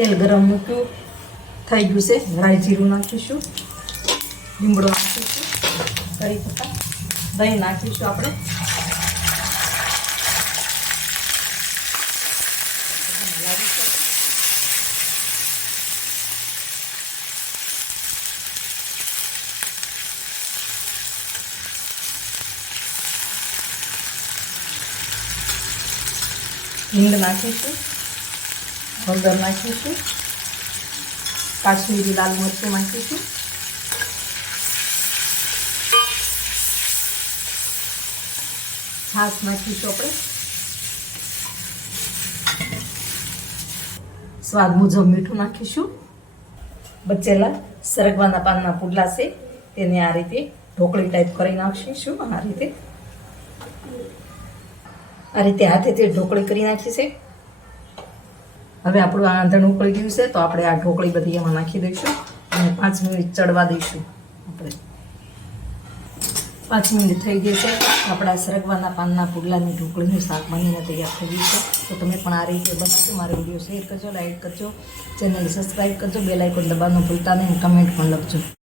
તેલ ગરમ મૂક્યું થઈ ગયું છે. રાઈ જીરું નાખીશું, લીમડો નાખીશું, કરી પત્તા, દહીં નાખીશું આપણે. હિંગ નાખીશું, હળદર નાખીશું, કાશ્મીરી લાલ મરચું નાખીશું, છાશ નાખીશું આપણે, સ્વાદ મુજબ મીઠું નાખીશું. બચેલા સરગવાના પાનના પુડલા છે તેને આ રીતે ઢોકળી ટાઈપ કરી નાખીશું. આ રીતે હાથેથી ઢોકળી કરી નાખી છે. હવે આપણું આંધણ ઉકળી ગયું છે તો આપણે આ ઢોકળી બધી એમાં નાખી દઈશું અને 5 મિનિટ ચડવા દઈશું. આપણે 5 મિનિટ થઈ ગઈ છે. આપણા સરગવાના પાનના પુડલાની ઢોકળીનું શાક બનીને તૈયાર થઈ ગયું છે. તો તમે પણ આ રીતે બનાવજો. મારો વિડીયો શેર કરજો, લાઈક કરજો, ચેનલ સબસ્ક્રાઈબ કરજો, બેલ આઇકોન દબાવવાનું ભૂલતા નહીં, કમેન્ટ પણ લખજો.